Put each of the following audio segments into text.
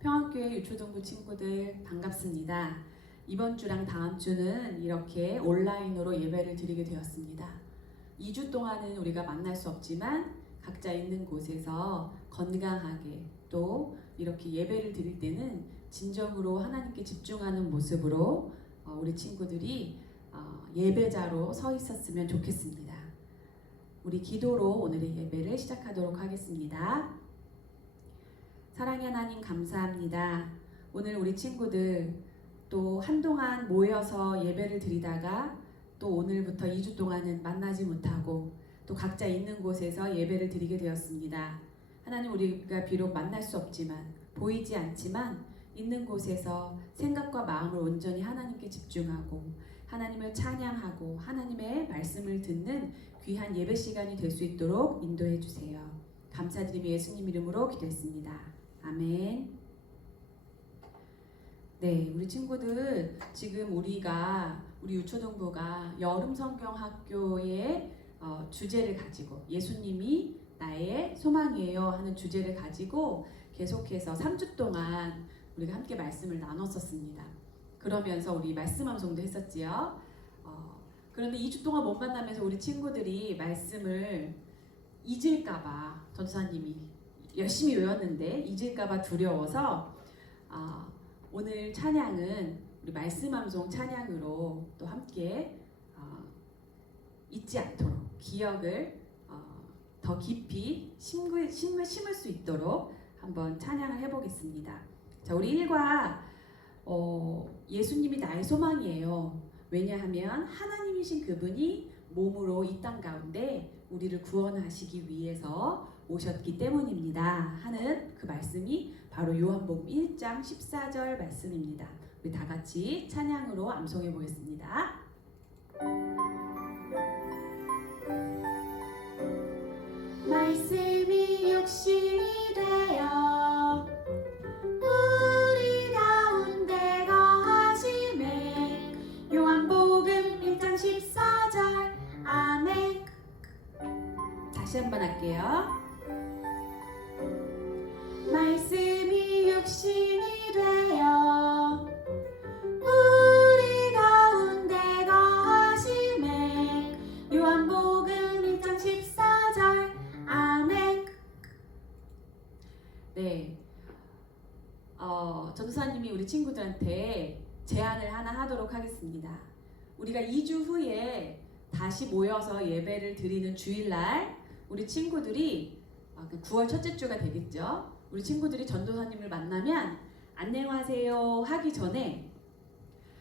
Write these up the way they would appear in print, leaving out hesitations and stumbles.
평안교회 유초동부 친구들 반갑습니다. 이번 주랑 다음 주는 이렇게 온라인으로 예배를 드리게 되었습니다. 2주 동안은 우리가 만날 수 없지만 각자 있는 곳에서 건강하게 또 이렇게 예배를 드릴 때는 진정으로 하나님께 집중하는 모습으로 우리 친구들이 예배자로 서 있었으면 좋겠습니다. 우리 기도로 오늘의 예배를 시작하도록 하겠습니다. 사랑의 하나님 감사합니다. 오늘 우리 친구들 또 한동안 모여서 예배를 드리다가 또 오늘부터 2주 동안은 만나지 못하고 또 각자 있는 곳에서 예배를 드리게 되었습니다. 하나님, 우리가 비록 만날 수 없지만 보이지 않지만 있는 곳에서 생각과 마음을 온전히 하나님께 집중하고 하나님을 찬양하고 하나님의 말씀을 듣는 귀한 예배 시간이 될 수 있도록 인도해 주세요. 감사드리며 예수님 이름으로 기도했습니다. 아멘. 네, 우리 친구들 지금 우리 유초동부가 여름 성경학교의 주제를 가지고 예수님이 나의 소망이에요 하는 주제를 가지고 계속해서 3주 동안 우리가 함께 말씀을 나눴었습니다. 그러면서 우리 말씀 방송도 했었지요. 그런데 2주 동안 못 만나면서 우리 친구들이 말씀을 잊을까봐 전도사님이 열심히 외웠는데 잊을까봐 두려워서 오늘 찬양은 우리 말씀 방송 찬양으로 또 함께 잊지 않도록 기억을 더 깊이 심을 수 있도록 한번 찬양을 해보겠습니다. 자, 우리 1과 예수님이 나의 소망이에요. 왜냐하면 하나님이신 그분이 몸으로 이 땅 가운데 우리를 구원하시기 위해서 오셨기 때문입니다 하는 그 말씀이 바로 요한복음 1장 14절 말씀입니다. 우리 다 같이 찬양으로 암송해 보겠습니다. 말씀이 육신이 되어 우리 가운데 거하시매. 요한복음 1장 14절 아멘. 다시 한번 할게요. 말씀이 육신이 되어 우리 가운데 거하시매. 요한복음 1장 14절 아멘. 네, 전도사님이 우리 친구들한테 제안을 하나 하도록 하겠습니다. 우리가 2주 후에 다시 모여서 예배를 드리는 주일날 우리 친구들이 9월 첫째 주가 되겠죠. 우리 친구들이 전도사님을 만나면 안녕하세요 하기 전에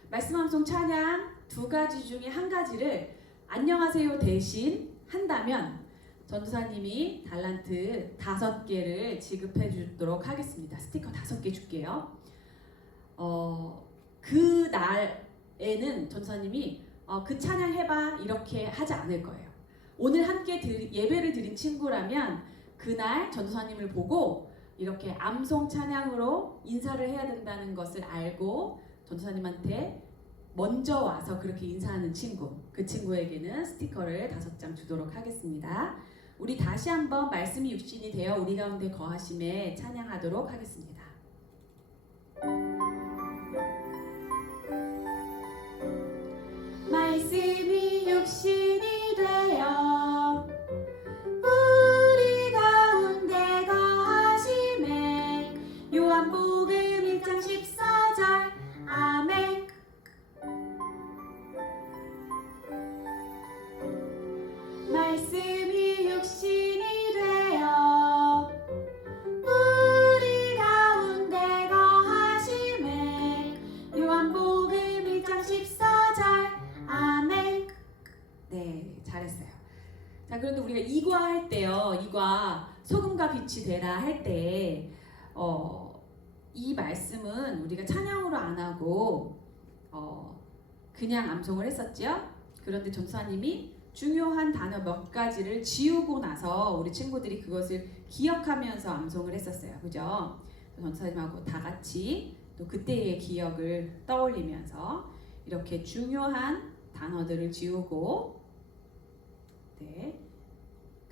말씀 함송 찬양 2가지 중에 1가지를 안녕하세요 대신 한다면 전도사님이 달란트 5개를 지급해 주도록 하겠습니다. 스티커 5개 줄게요. 그 날에는 전도사님이 그 찬양 해봐 이렇게 하지 않을 거예요. 오늘 함께 예배를 드린 친구라면 그날 전도사님을 보고 이렇게 암송 찬양으로 인사를 해야 된다는 것을 알고 전도사님한테 먼저 와서 그렇게 인사하는 친구, 그 친구에게는 스티커를 5장 주도록 하겠습니다. 우리 다시 한번 말씀이 육신이 되어 우리 가운데 거하심에 찬양하도록 하겠습니다. 말씀이 육신이 되어 우리 가운데 거하시매. 요한복음 1장 14절 아멘. 말씀이 육신이 되어 우리 가운데 거하시매. 요한복음 1장 14절 아멘. 네, 잘했어요. 자, 그런데 우리가 이과 할 때요, 이과 소금과 빛이 되라 할 때 이 말씀은 우리가 찬양으로 안 하고 그냥 암송을 했었죠. 그런데 전도사님이 중요한 단어 몇 가지를 지우고 나서 우리 친구들이 그것을 기억하면서 암송을 했었어요. 그죠? 전도사님하고 다 같이 또 그때의 기억을 떠올리면서 이렇게 중요한 단어들을 지우고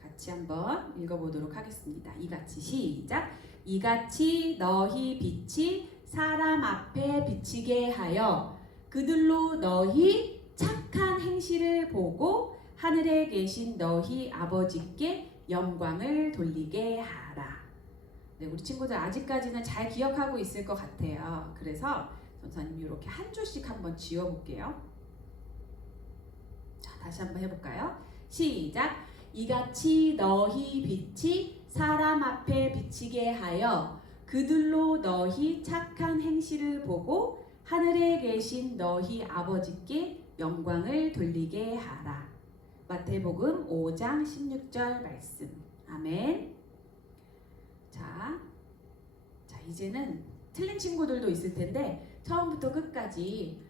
같이 한번 읽어보도록 하겠습니다. 이같이 시작! 이같이 너희 빛이 사람 앞에 비치게 하여 그들로 너희 착한 행실을 보고 하늘에 계신 너희 아버지께 영광을 돌리게 하라. 네, 우리 친구들 아직까지는 잘 기억하고 있을 것 같아요. 그래서 전사님이 이렇게 한 줄씩 한번 지워볼게요. 자, 다시 한번 해볼까요? 시작! 이같이 너희 빛이 사람 앞에 비치게 하여 그들로 너희 착한 행실을 보고 하늘에 계신 너희 아버지께 영광을 돌리게 하라. 마태복음 5장 16절 말씀. 아멘. 자, 이제는 틀린 친구들도 있을 텐데 처음부터 끝까지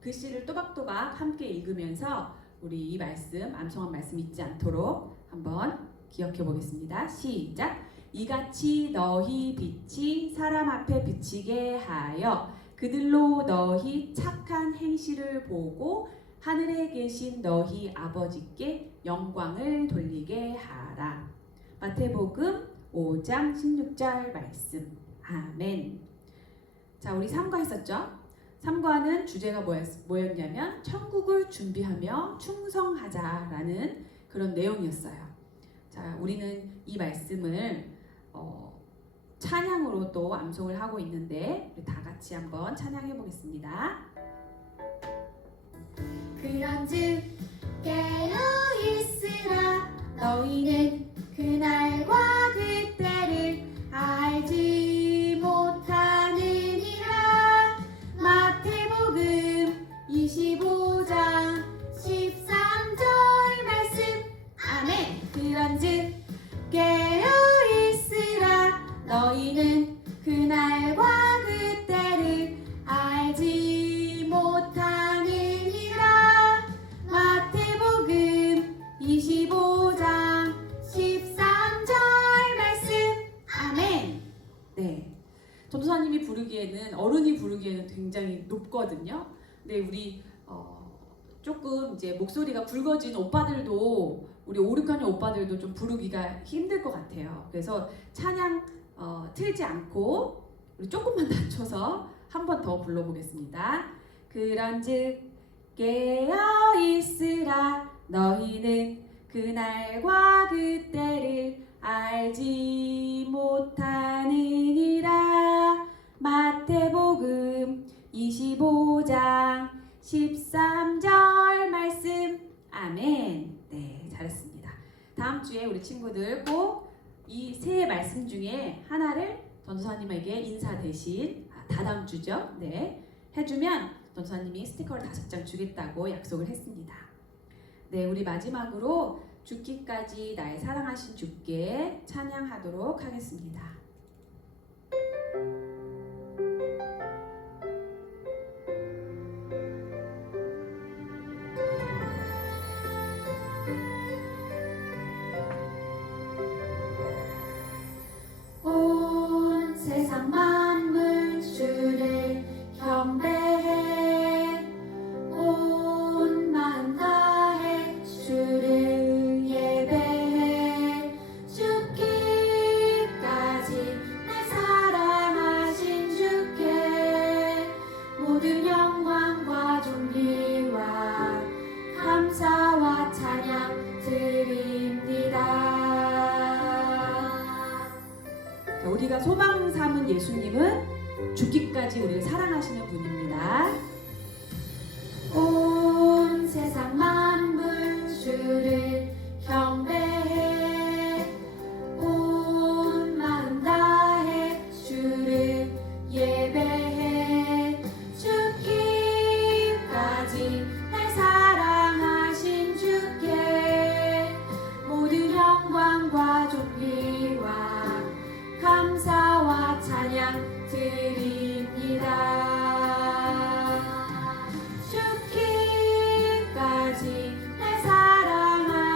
글씨를 또박또박 함께 읽으면서 우리 이 말씀, 암송한 말씀 잊지 않도록 한번 기억해 보겠습니다. 시작! 이같이 너희 빛이 사람 앞에 비치게 하여 그들로 너희 착한 행실을 보고 하늘에 계신 너희 아버지께 영광을 돌리게 하라. 마태복음 5장 16절 말씀. 아멘. 자, 우리 3과 했었죠? 3과는 주제가 뭐였냐면 천국을 준비하며 충성하자라는 그런 내용이었어요. 자, 우리는 이 말씀을 찬양으로 또 암송을 하고 있는데 우리 다 같이 한번 찬양해 보겠습니다. 그런즉 깨어있으라 너희는 그날과 그때를 알지 못하느니라. 마태복음 25장 13절 말씀. 아멘. 그런즉 깨어있으라 너희는 그날과 그때를 알지 못하느니라. 마태복음 25장 13절 말씀. 아멘. 네, 전도사님이 부르기에는 어른이 부르기에는 굉장히 높거든요. 근데 우리 조금 이제 목소리가 굵어진 오빠들도 우리 5, 6학년 오빠들도 좀 부르기가 힘들 것 같아요. 그래서 찬양 틀지 않고 우리 조금만 낮춰서 한 번 더 불러보겠습니다. 그런즉 깨어있으라 너희는 그날과 그때를 알지 못하느니라. 마태복음 25장 13절 말씀. 아멘. 네, 잘했습니다. 다음 주에 우리 친구들 꼭 이 세 말씀 중에 하나를 전도사님에게 인사 대신 다다음 주죠. 네, 해주면 전도사님이 스티커를 5장 주겠다고 약속을 했습니다. 네, 우리 마지막으로 죽기까지 날 사랑하신 주께 찬양하도록 하겠습니다. 온 세상 만물 주를 경배해 온 마음 다해 주를 예배해 죽기까지 날 사랑하신 주께 모든 영광과 존귀와 감사와 찬양 드립니다. 우리가 소망 삼은 예수님은 죽기까지 우리를 사랑하시는 분입니다. 온 세상 만물 주를 경배해 온 마음 다해 주를 예배해 죽기까지 날 사랑하신 주께 모든 영광과 존귀와 감사와 찬양 드립니다. 죽기까지 날 사랑하신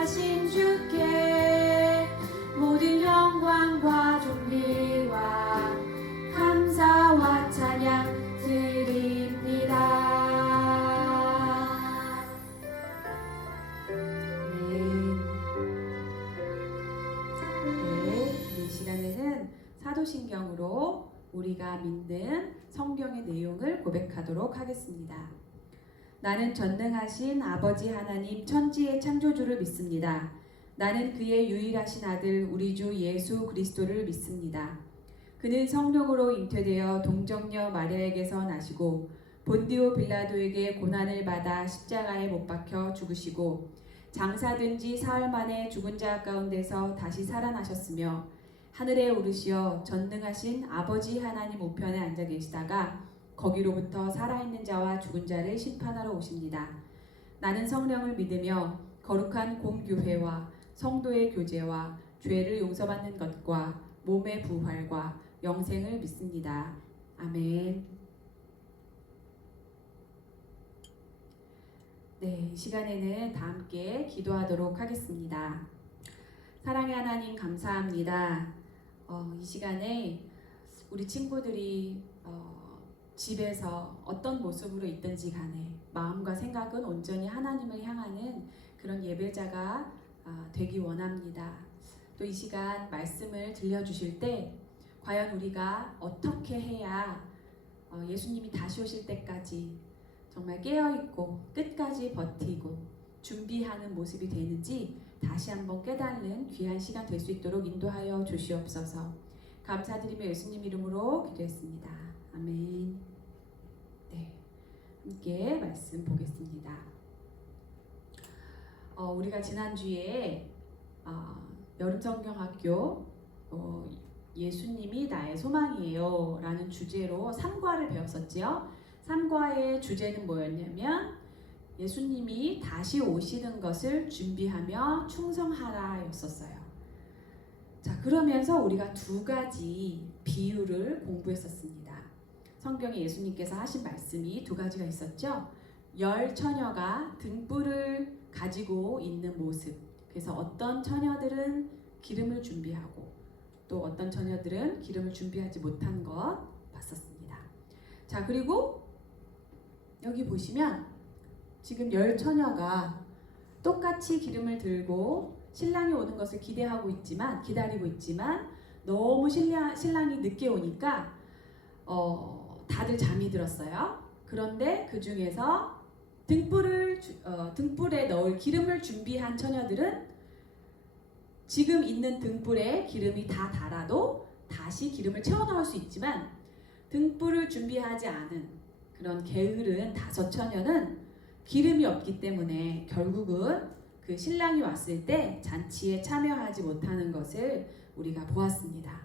사도신경으로 우리가 믿는 성경의 내용을 고백하도록 하겠습니다. 나는 전능하신 아버지 하나님 천지의 창조주를 믿습니다. 나는 그의 유일하신 아들 우리 주 예수 그리스도를 믿습니다. 그는 성령으로 잉태되어 동정녀 마리아에게서 나시고 본디오 빌라도에게 고난을 받아 십자가에 못 박혀 죽으시고 장사된 지 사흘 만에 죽은 자 가운데서 다시 살아나셨으며 하늘에 오르시어 전능하신 아버지 하나님 우편에 앉아 계시다가 거기로부터 살아있는 자와 죽은 자를 심판하러 오십니다. 나는 성령을 믿으며 거룩한 공교회와 성도의 교제와 죄를 용서받는 것과 몸의 부활과 영생을 믿습니다. 아멘. 네, 이 시간에는 다 함께 기도하도록 하겠습니다. 사랑의 하나님 감사합니다. 이 시간에 우리 친구들이 집에서 어떤 모습으로 있든지 간에 마음과 생각은 온전히 하나님을 향하는 그런 예배자가 되기 원합니다. 또 이 시간 말씀을 들려주실 때 과연 우리가 어떻게 해야 예수님이 다시 오실 때까지 정말 깨어있고 끝까지 버티고 준비하는 모습이 되는지 다시 한번 깨닫는 귀한 시간 될 수 있도록 인도하여 주시옵소서. 감사드리며 예수님 이름으로 기도했습니다. 아멘. 네, 함께 말씀 보겠습니다. 우리가 지난주에 여름성경학교 예수님이 나의 소망이에요 라는 주제로 3과를 배웠었지요. 3과의 주제는 뭐였냐면 예수님이 다시 오시는 것을 준비하며 충성하라 였었어요. 자, 그러면서 우리가 두 가지 비유를 공부했었습니다. 성경에 예수님께서 하신 말씀이 두 가지가 있었죠. 열 처녀가 등불을 가지고 있는 모습. 그래서 어떤 처녀들은 기름을 준비하고 또 어떤 처녀들은 기름을 준비하지 못한 것 봤었습니다. 자, 그리고 여기 보시면 지금 열 처녀가 똑같이 기름을 들고 신랑이 오는 것을 기다리고 있지만 너무 신랑이 늦게 오니까 다들 잠이 들었어요. 그런데 그 중에서 등불에 넣을 기름을 준비한 처녀들은 지금 있는 등불에 기름이 다 달아도 다시 기름을 채워 넣을 수 있지만 등불을 준비하지 않은 그런 게으른 5 처녀는 기름이 없기 때문에 결국은 그 신랑이 왔을 때 잔치에 참여하지 못하는 것을 우리가 보았습니다.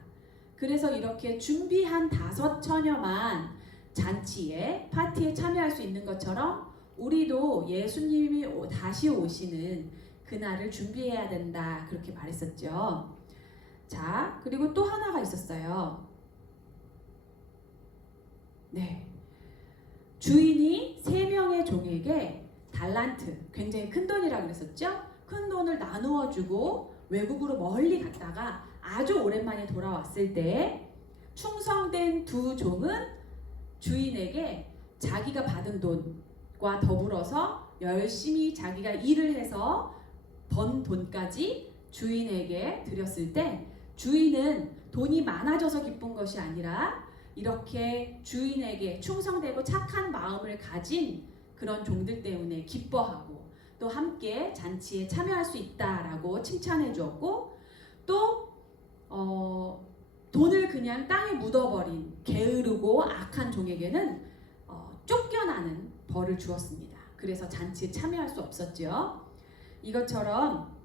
그래서 이렇게 준비한 5 처녀만 잔치에 파티에 참여할 수 있는 것처럼 우리도 예수님이 다시 오시는 그날을 준비해야 된다 그렇게 말했었죠. 자, 그리고 또 하나가 있었어요. 네, 주인이 3명의 종에게 달란트, 굉장히 큰 돈이라고 그랬었죠. 큰 돈을 나누어 주고 외국으로 멀리 갔다가 아주 오랜만에 돌아왔을 때 충성된 2 종은 주인에게 자기가 받은 돈과 더불어서 열심히 자기가 일을 해서 번 돈까지 주인에게 드렸을 때 주인은 돈이 많아져서 기쁜 것이 아니라 이렇게 주인에게 충성되고 착한 마음을 가진 그런 종들 때문에 기뻐하고 또 함께 잔치에 참여할 수 있다라고 칭찬해 주었고 또 돈을 그냥 땅에 묻어버린 게으르고 악한 종에게는 쫓겨나는 벌을 주었습니다. 그래서 잔치에 참여할 수 없었죠. 이것처럼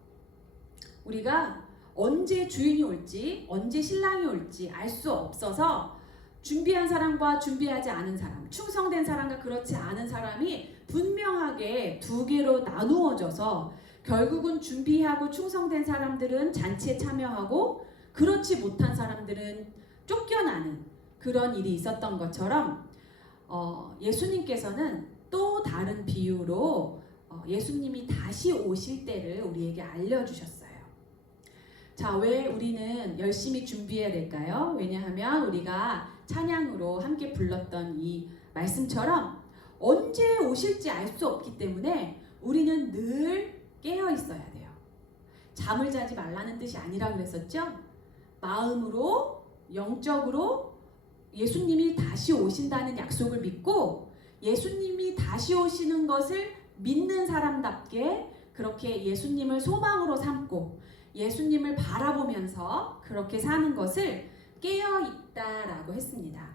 우리가 언제 주인이 올지 언제 신랑이 올지 알 수 없어서 준비한 사람과 준비하지 않은 사람, 충성된 사람과 그렇지 않은 사람이 분명하게 2개로 나누어져서 결국은 준비하고 충성된 사람들은 잔치에 참여하고 그렇지 못한 사람들은 쫓겨나는 그런 일이 있었던 것처럼 예수님께서는 또 다른 비유로 예수님이 다시 오실 때를 우리에게 알려주셨어요. 자, 왜 우리는 열심히 준비해야 될까요? 왜냐하면 우리가 찬양으로 함께 불렀던 이 말씀처럼 언제 오실지 알 수 없기 때문에 우리는 늘 깨어 있어야 돼요. 잠을 자지 말라는 뜻이 아니라 그랬었죠? 마음으로 영적으로 예수님이 다시 오신다는 약속을 믿고 예수님이 다시 오시는 것을 믿는 사람답게 그렇게 예수님을 소망으로 삼고 예수님을 바라보면서 그렇게 사는 것을 깨어있다라고 했습니다.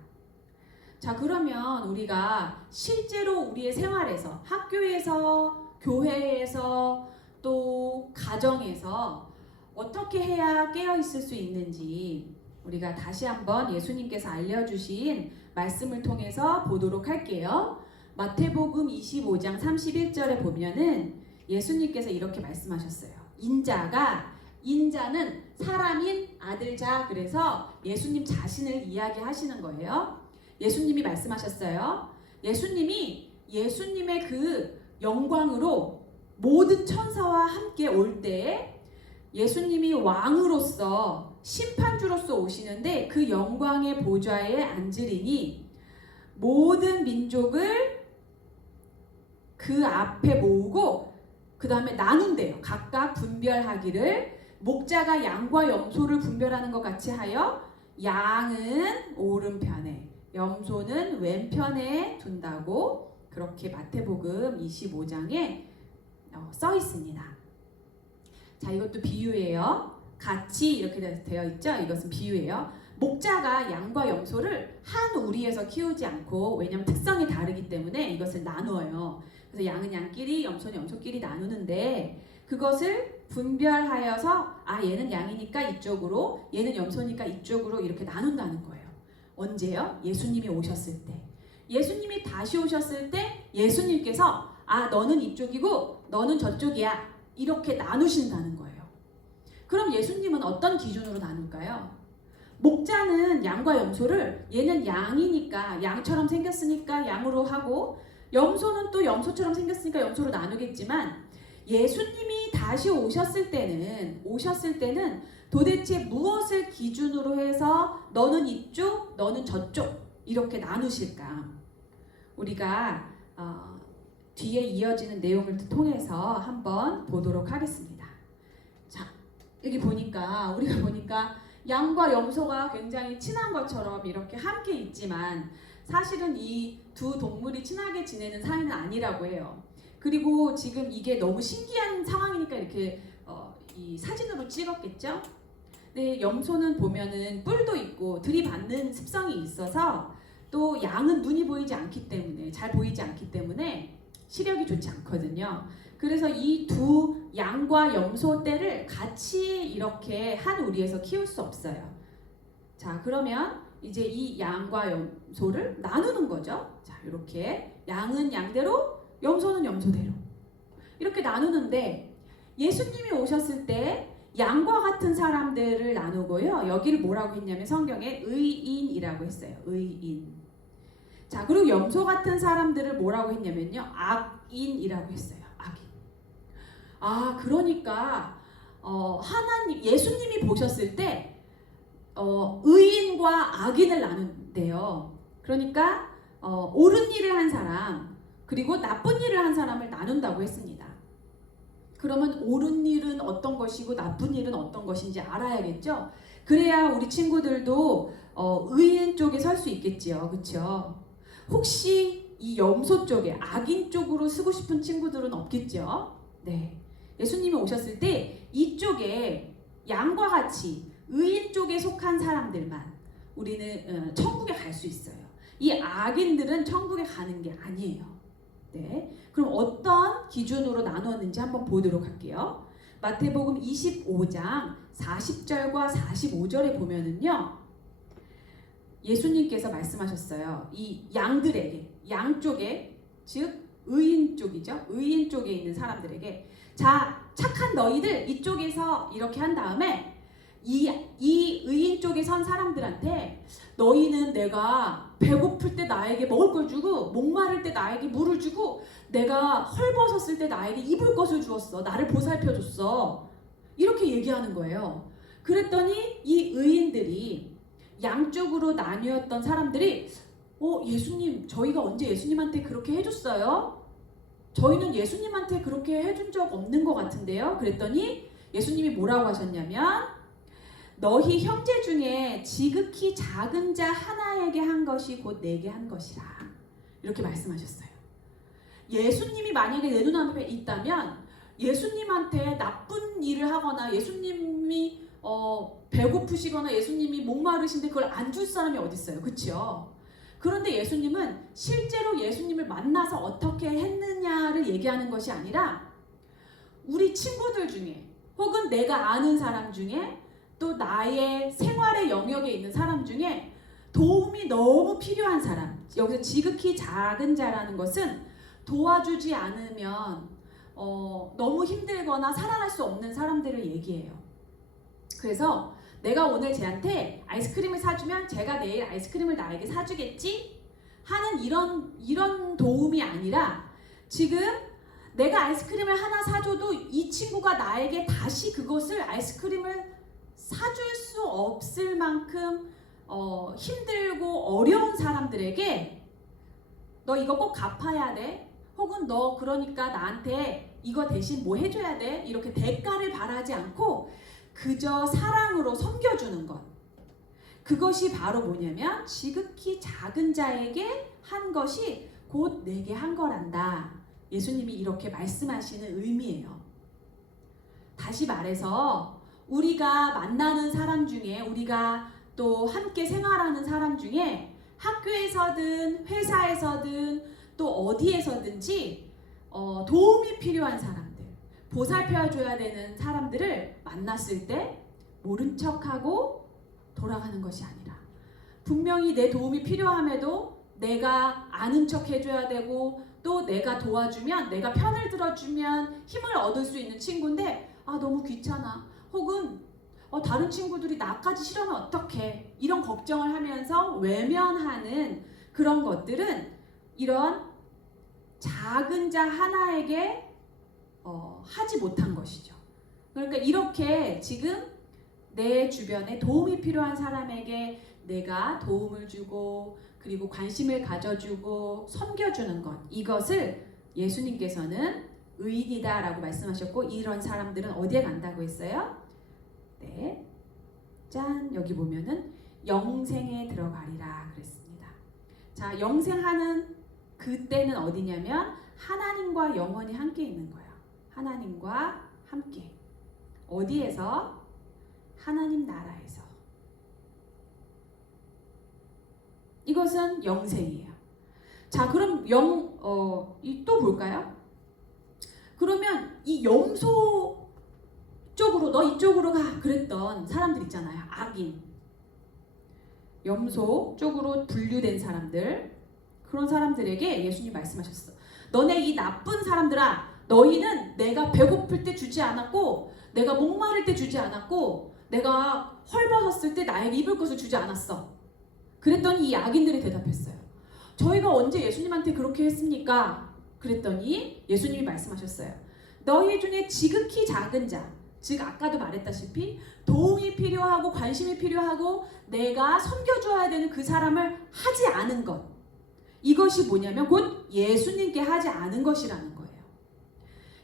자, 그러면 우리가 실제로 우리의 생활에서, 학교에서, 교회에서, 또 가정에서 어떻게 해야 깨어있을 수 있는지 우리가 다시 한번 예수님께서 알려주신 말씀을 통해서 보도록 할게요. 마태복음 25장 31절에 보면은 예수님께서 이렇게 말씀하셨어요. 인자는 사람인 아들자, 그래서 예수님 자신을 이야기하시는 거예요. 예수님이 말씀하셨어요. 예수님의 그 영광으로 모든 천사와 함께 올 때에 예수님이 왕으로서 심판주로서 오시는데 그 영광의 보좌에 앉으리니 모든 민족을 그 앞에 모으고 그 다음에 나눈대요. 각각 분별하기를 목자가 양과 염소를 분별하는 것 같이 하여 양은 오른편에 염소는 왼편에 둔다고 그렇게 마태복음 25장에 써 있습니다. 자, 이것도 비유예요. 같이 이렇게 되어 있죠. 이것은 비유예요. 목자가 양과 염소를 한 우리에서 키우지 않고, 왜냐하면 특성이 다르기 때문에 이것을 나누어요. 그래서 양은 양끼리, 염소는 염소끼리 나누는데 그것을 분별하여서 얘는 양이니까 이쪽으로, 얘는 염소니까 이쪽으로 이렇게 나눈다는 거예요. 언제요? 예수님이 오셨을 때. 예수님이 다시 오셨을 때 예수님께서 너는 이쪽이고 너는 저쪽이야 이렇게 나누신다는 거예요. 그럼 예수님은 어떤 기준으로 나눌까요? 목자는 양과 염소를 얘는 양이니까 양처럼 생겼으니까 양으로 하고 염소는 또 염소처럼 생겼으니까 염소로 나누겠지만 예수님이 다시 오셨을 때는 도대체 무엇을 기준으로 해서 너는 이쪽, 너는 저쪽 이렇게 나누실까? 우리가 뒤에 이어지는 내용을 통해서 한번 보도록 하겠습니다. 자, 여기 우리가 보니까 양과 염소가 굉장히 친한 것처럼 이렇게 함께 있지만 사실은 이 두 동물이 친하게 지내는 사이는 아니라고 해요. 그리고 지금 이게 너무 신기한 상황이니까 이렇게 이 사진으로 찍었겠죠? 근데 염소는 보면은 뿔도 있고 들이받는 습성이 있어서 또 양은 눈이 보이지 않기 때문에 잘 보이지 않기 때문에 시력이 좋지 않거든요. 그래서 이 두 양과 염소 떼를 같이 이렇게 한 우리에서 키울 수 없어요. 자, 그러면 이제 이 양과 염소를 나누는 거죠. 자, 이렇게 양은 양대로, 염소는 염소대로 이렇게 나누는데 예수님이 오셨을 때 양과 같은 사람들을 나누고요. 여기를 뭐라고 했냐면 성경에 의인이라고 했어요. 의인. 자, 그리고 염소 같은 사람들을 뭐라고 했냐면요. 악인이라고 했어요. 악인. 그러니까 예수님이 보셨을 때 의인과 악인을 나눈대요. 그러니까 옳은 일을 한 사람 그리고 나쁜 일을 한 사람을 나눈다고 했습니다. 그러면 옳은 일은 어떤 것이고 나쁜 일은 어떤 것인지 알아야겠죠? 그래야 우리 친구들도 의인 쪽에 설 수 있겠지요. 그렇죠? 혹시 이 염소 쪽에 악인 쪽으로 쓰고 싶은 친구들은 없겠죠? 네. 예수님이 오셨을 때 이쪽에 양과 같이 의인 쪽에 속한 사람들만 우리는 천국에 갈 수 있어요. 이 악인들은 천국에 가는 게 아니에요. 네. 그럼 어떤 기준으로 나누었는지 한번 보도록 할게요. 마태복음 25장 40절과 45절에 보면은요. 예수님께서 말씀하셨어요. 이 양들에게, 양쪽에, 즉 의인 쪽이죠. 의인 쪽에 있는 사람들에게 자, 착한 너희들 이쪽에서 이렇게 한 다음에 이 의인 쪽에 선 사람들한테 너희는 내가 배고플 때 나에게 먹을 걸 주고 목마를 때 나에게 물을 주고 내가 헐벗었을 때 나에게 입을 것을 주었어. 나를 보살펴줬어. 이렇게 얘기하는 거예요. 그랬더니 이 의인들이 양쪽으로 나뉘었던 사람들이 예수님, 저희가 언제 예수님한테 그렇게 해줬어요? 저희는 예수님한테 그렇게 해준 적 없는 것 같은데요. 그랬더니 예수님이 뭐라고 하셨냐면 너희 형제 중에 지극히 작은 자 하나에게 한 것이 곧 내게 한 것이라. 이렇게 말씀하셨어요. 예수님이 만약에 내 눈앞에 있다면 예수님한테 나쁜 일을 하거나 예수님이 배고프시거나 예수님이 목마르신데 그걸 안 줄 사람이 어디 있어요? 그렇죠? 그런데 예수님은 실제로 예수님을 만나서 어떻게 했느냐를 얘기하는 것이 아니라 우리 친구들 중에 혹은 내가 아는 사람 중에 또 나의 생활의 영역에 있는 사람 중에 도움이 너무 필요한 사람, 여기서 지극히 작은 자라는 것은 도와주지 않으면 너무 힘들거나 살아갈 수 없는 사람들을 얘기해요. 그래서 내가 오늘 쟤한테 아이스크림을 사주면 제가 내일 아이스크림을 나에게 사주겠지? 하는 이런 도움이 아니라 지금 내가 아이스크림을 하나 사줘도 이 친구가 나에게 다시 그것을 아이스크림을 사줄 수 없을 만큼 힘들고 어려운 사람들에게 너 이거 꼭 갚아야 돼? 혹은 너 그러니까 나한테 이거 대신 뭐 해줘야 돼? 이렇게 대가를 바라지 않고 그저 사랑으로 섬겨주는 것. 그것이 바로 뭐냐면 지극히 작은 자에게 한 것이 곧 내게 한 거란다. 예수님이 이렇게 말씀하시는 의미예요. 다시 말해서 우리가 만나는 사람 중에 우리가 또 함께 생활하는 사람 중에 학교에서든 회사에서든 또 어디에서든지 도움이 필요한 사람들, 보살펴줘야 되는 사람들을 만났을 때 모른 척하고 돌아가는 것이 아니라 분명히 내 도움이 필요함에도 내가 아는 척 해줘야 되고 또 내가 도와주면 내가 편을 들어주면 힘을 얻을 수 있는 친구인데 너무 귀찮아 혹은 다른 친구들이 나까지 싫어하면 어떡해 이런 걱정을 하면서 외면하는 그런 것들은 이런 작은 자 하나에게 하지 못한 것이죠. 그러니까 이렇게 지금 내 주변에 도움이 필요한 사람에게 내가 도움을 주고 그리고 관심을 가져주고 섬겨주는 것, 이것을 예수님께서는 의인이다 라고 말씀하셨고 이런 사람들은 어디에 간다고 했어요? 네, 짠, 여기 보면은 영생에 들어가리라 그랬습니다. 자, 영생하는 그때는 어디냐면 하나님과 영원히 함께 있는 거예요. 하나님과 함께. 어디에서? 하나님 나라에서. 이것은 영생이에요. 자, 그럼 또 볼까요? 그러면 이 염소 쪽으로 너 이쪽으로 가 그랬던 사람들 있잖아요. 악인. 염소 쪽으로 분류된 사람들. 그런 사람들에게 예수님 말씀하셨어. 너네 이 나쁜 사람들아, 너희는 내가 배고플 때 주지 않았고 내가 목마를 때 주지 않았고 내가 헐벗었을 때 나에게 입을 것을 주지 않았어. 그랬더니 이 악인들이 대답했어요. 저희가 언제 예수님한테 그렇게 했습니까? 그랬더니 예수님이 말씀하셨어요. 너희 중에 지극히 작은 자, 즉 아까도 말했다시피 도움이 필요하고 관심이 필요하고 내가 섬겨줘야 되는 그 사람을 하지 않은 것, 이것이 뭐냐면 곧 예수님께 하지 않은 것이라는 거예요.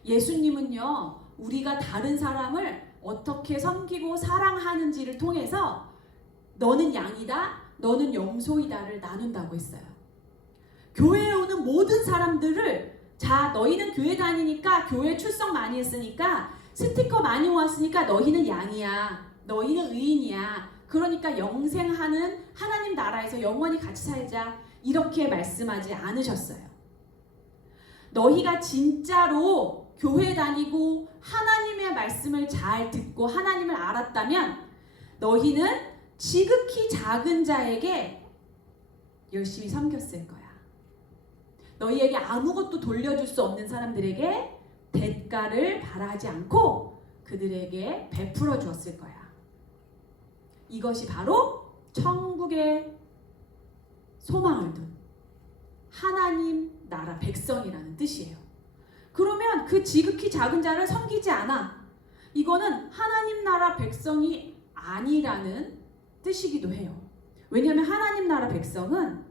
예수님은요, 우리가 다른 사람을 어떻게 섬기고 사랑하는지를 통해서 너는 양이다, 너는 염소이다를 나눈다고 했어요. 교회에 오는 모든 사람들을 자, 너희는 교회 다니니까 교회 출석 많이 했으니까 스티커 많이 모았으니까 너희는 양이야, 너희는 의인이야, 그러니까 영생하는 하나님 나라에서 영원히 같이 살자, 이렇게 말씀하지 않으셨어요. 너희가 진짜로 교회 다니고 하나님의 말씀을 잘 듣고 하나님을 알았다면 너희는 지극히 작은 자에게 열심히 섬겼을 거야. 너희에게 아무것도 돌려줄 수 없는 사람들에게 대가를 바라지 않고 그들에게 베풀어 주었을 거야. 이것이 바로 천국의 소망을 둔 하나님 나라 백성이라는 뜻이에요. 그러면 그 지극히 작은 자를 섬기지 않아. 이거는 하나님 나라 백성이 아니라는 뜻이기도 해요. 왜냐하면 하나님 나라 백성은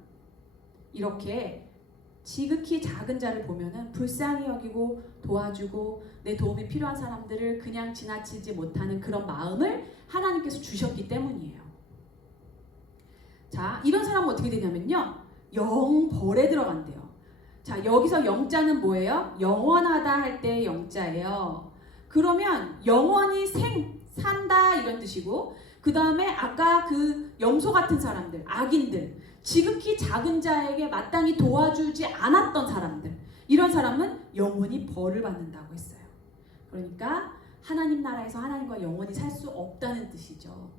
이렇게 지극히 작은 자를 보면은 불쌍히 여기고 도와주고 내 도움이 필요한 사람들을 그냥 지나치지 못하는 그런 마음을 하나님께서 주셨기 때문이에요. 자, 이런 사람은 어떻게 되냐면요, 영벌에 들어간대요. 자, 여기서 영자는 뭐예요? 영원하다 할 때 영자예요. 그러면 영원히 산다 이런 뜻이고, 그 다음에 아까 그 염소 같은 사람들, 악인들, 지극히 작은 자에게 마땅히 도와주지 않았던 사람들, 이런 사람은 영원히 벌을 받는다고 했어요. 그러니까 하나님 나라에서 하나님과 영원히 살 수 없다는 뜻이죠.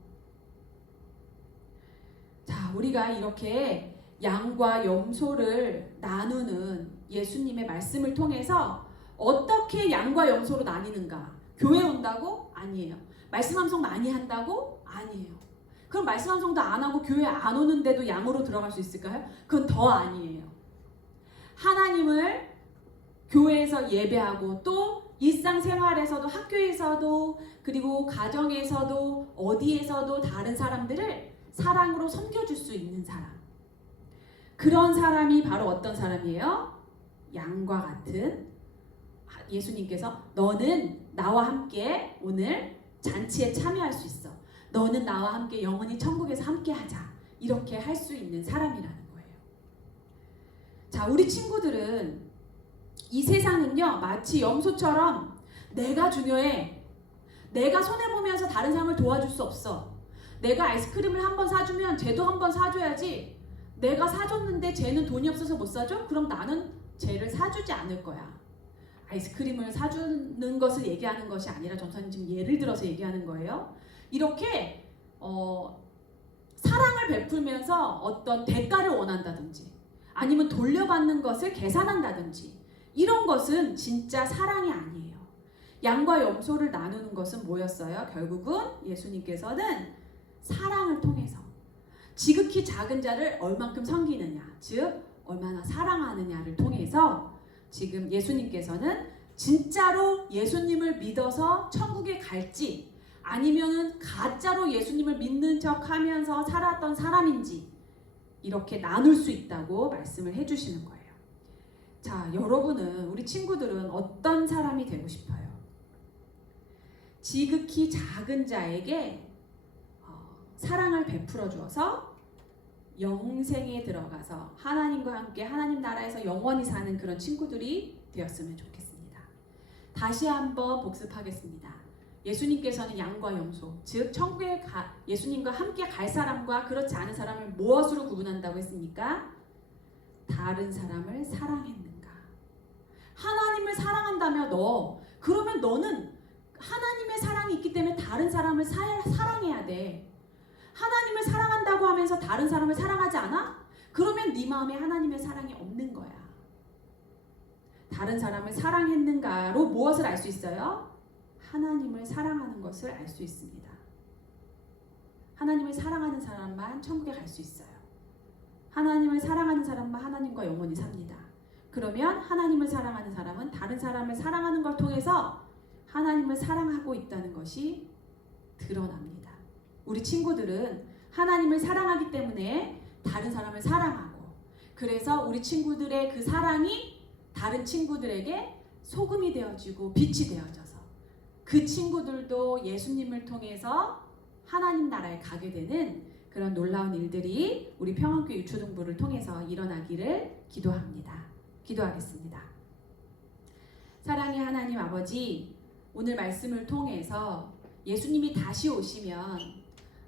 자, 우리가 이렇게 양과 염소를 나누는 예수님의 말씀을 통해서 어떻게 양과 염소로 나뉘는가? 교회 온다고? 아니에요. 말씀 함성 많이 한다고? 아니에요. 그럼 말씀 함성도 안 하고 교회 안 오는데도 양으로 들어갈 수 있을까요? 그건 더 아니에요. 하나님을 교회에서 예배하고 또 일상생활에서도 학교에서도 그리고 가정에서도 어디에서도 다른 사람들을 사랑으로 섬겨줄 수 있는 사람. 그런 사람이 바로 어떤 사람이에요? 양과 같은, 예수님께서 너는 나와 함께 오늘 잔치에 참여할 수 있어. 너는 나와 함께 영원히 천국에서 함께 하자. 이렇게 할 수 있는 사람이라는 거예요. 자, 우리 친구들은 이 세상은요, 마치 염소처럼 내가 중요해. 내가 손해보면서 다른 사람을 도와줄 수 없어. 내가 아이스크림을 한 번 사주면 쟤도 한 번 사줘야지. 내가 사줬는데 쟤는 돈이 없어서 못 사줘? 그럼 나는 쟤를 사주지 않을 거야. 아이스크림을 사주는 것을 얘기하는 것이 아니라 전사님 지금 예를 들어서 얘기하는 거예요. 이렇게 사랑을 베풀면서 어떤 대가를 원한다든지 아니면 돌려받는 것을 계산한다든지 이런 것은 진짜 사랑이 아니에요. 양과 염소를 나누는 것은 뭐였어요? 결국은 예수님께서는 사랑을 통해서 지극히 작은 자를 얼만큼 섬기느냐, 즉 얼마나 사랑하느냐를 통해서 지금 예수님께서는 진짜로 예수님을 믿어서 천국에 갈지 아니면은 가짜로 예수님을 믿는 척 하면서 살았던 사람인지 이렇게 나눌 수 있다고 말씀을 해주시는 거예요. 자, 여러분은, 우리 친구들은 어떤 사람이 되고 싶어요? 지극히 작은 자에게 사랑을 베풀어 주어서 영생에 들어가서 하나님과 함께 하나님 나라에서 영원히 사는 그런 친구들이 되었으면 좋겠습니다. 다시 한번 복습하겠습니다. 예수님께서는 양과 염소, 즉 천국에 예수님과 함께 갈 사람과 그렇지 않은 사람을 무엇으로 구분한다고 했습니까? 다른 사람을 사랑했는가? 하나님을 사랑한다며 그러면 너는 하나님의 사랑이 있기 때문에 다른 사람을 사랑해야 돼. 하나님을 사랑한다고 하면서 다른 사람을 사랑하지 않아? 그러면 네 마음에 하나님의 사랑이 없는 거야. 다른 사람을 사랑했는가로 무엇을 알 수 있어요? 하나님을 사랑하는 것을 알 수 있습니다. 하나님을 사랑하는 사람만 천국에 갈 수 있어요. 하나님을 사랑하는 사람만 하나님과 영원히 삽니다. 그러면 하나님을 사랑하는 사람은 다른 사람을 사랑하는 걸 통해서 하나님을 사랑하고 있다는 것이 드러납니다. 우리 친구들은 하나님을 사랑하기 때문에 다른 사람을 사랑하고, 그래서 우리 친구들의 그 사랑이 다른 친구들에게 소금이 되어지고 빛이 되어져서 그 친구들도 예수님을 통해서 하나님 나라에 가게 되는 그런 놀라운 일들이 우리 평안교회 유초등부를 통해서 일어나기를 기도합니다. 기도하겠습니다. 사랑의 하나님 아버지, 오늘 말씀을 통해서 예수님이 다시 오시면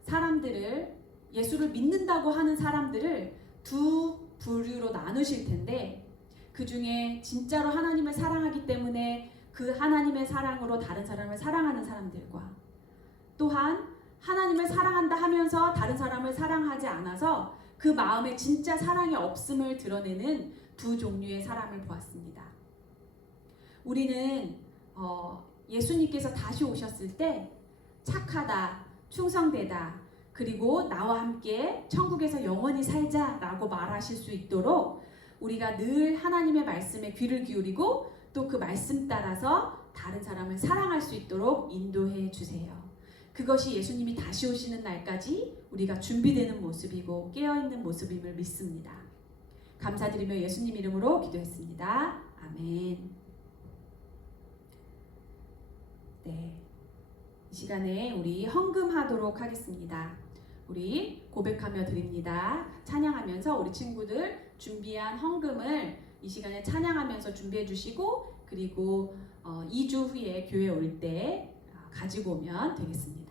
사람들을, 예수를 믿는다고 하는 사람들을 두 부류로 나누실 텐데, 그 중에 진짜로 하나님을 사랑하기 때문에 그 하나님의 사랑으로 다른 사람을 사랑하는 사람들과, 또한 하나님을 사랑한다 하면서 다른 사람을 사랑하지 않아서 그 마음에 진짜 사랑이 없음을 드러내는 두 종류의 사람을 보았습니다. 우리는 예수님께서 다시 오셨을 때 착하다, 충성되다, 그리고 나와 함께 천국에서 영원히 살자라고 말하실 수 있도록 우리가 늘 하나님의 말씀에 귀를 기울이고 또 그 말씀 따라서 다른 사람을 사랑할 수 있도록 인도해 주세요. 그것이 예수님이 다시 오시는 날까지 우리가 준비되는 모습이고 깨어있는 모습임을 믿습니다. 감사드리며 예수님 이름으로 기도했습니다. 아멘. 네, 이 시간에 우리 헌금하도록 하겠습니다. 우리 고백하며 드립니다. 찬양하면서 우리 친구들 준비한 헌금을 이 시간에 찬양하면서 준비해 주시고, 그리고 2주 후에 교회 올 때 가지고 오면 되겠습니다.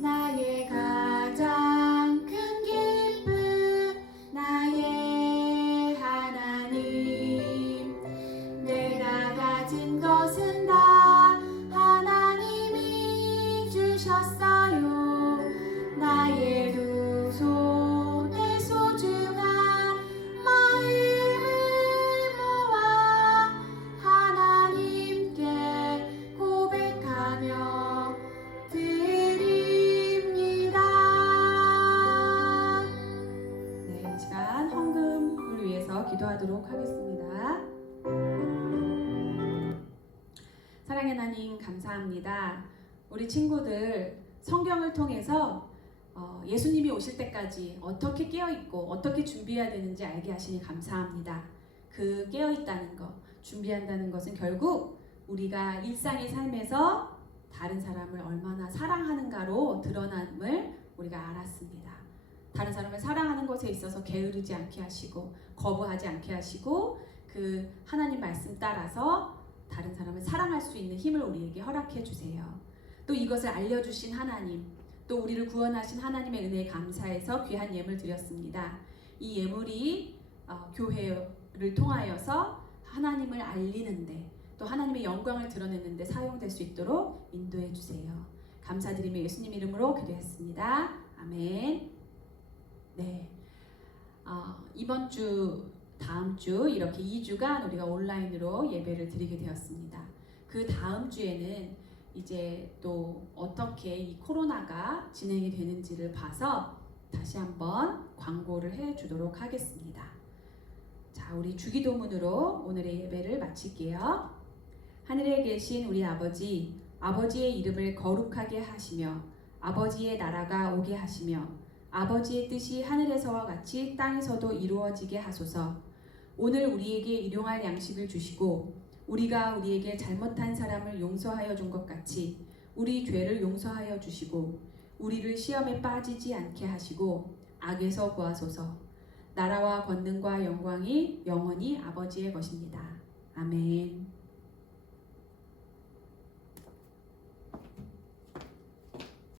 나의 가장 큰 기쁨 나의 하나님 내가 가진 것은 다 하나님이 주셨어요. 나의 두 손에 소중한 마음을 모아 하나님께 고백하며 드립니다. 네, 이 시간 헌금을 위해서 기도하도록 하겠습니다. 사랑의 하나님, 감사합니다. 우리 친구들 성경을 통해서 예수님이 오실 때까지 어떻게 깨어있고 어떻게 준비해야 되는지 알게 하시니 감사합니다. 그 깨어있다는 것, 준비한다는 것은 결국 우리가 일상의 삶에서 다른 사람을 얼마나 사랑하는가로 드러남을 우리가 알았습니다. 다른 사람을 사랑하는 것에 있어서 게으르지 않게 하시고 거부하지 않게 하시고 그 하나님 말씀 따라서 다른 사람을 사랑할 수 있는 힘을 우리에게 허락해 주세요. 또 이것을 알려주신 하나님, 또 우리를 구원하신 하나님의 은혜에 감사해서 귀한 예물 드렸습니다. 이 예물이 교회를 통하여서 하나님을 알리는데 또 하나님의 영광을 드러내는데 사용될 수 있도록 인도해 주세요. 감사드리며 예수님 이름으로 기도했습니다. 아멘. 네, 이번 주, 다음 주 이렇게 2주간 우리가 온라인으로 예배를 드리게 되었습니다. 그 다음 주에는 이제 또 어떻게 이 코로나가 진행이 되는지를 봐서 다시 한번 광고를 해주도록 하겠습니다. 자, 우리 주기도문으로 오늘의 예배를 마칠게요. 하늘에 계신 우리 아버지, 아버지의 이름을 거룩하게 하시며 아버지의 나라가 오게 하시며 아버지의 뜻이 하늘에서와 같이 땅에서도 이루어지게 하소서. 오늘 우리에게 일용할 양식을 주시고 우리가 우리에게 잘못한 사람을 용서하여 준 것 같이 우리 죄를 용서하여 주시고 우리를 시험에 빠지지 않게 하시고 악에서 구하소서. 나라와 권능과 영광이 영원히 아버지의 것입니다. 아멘.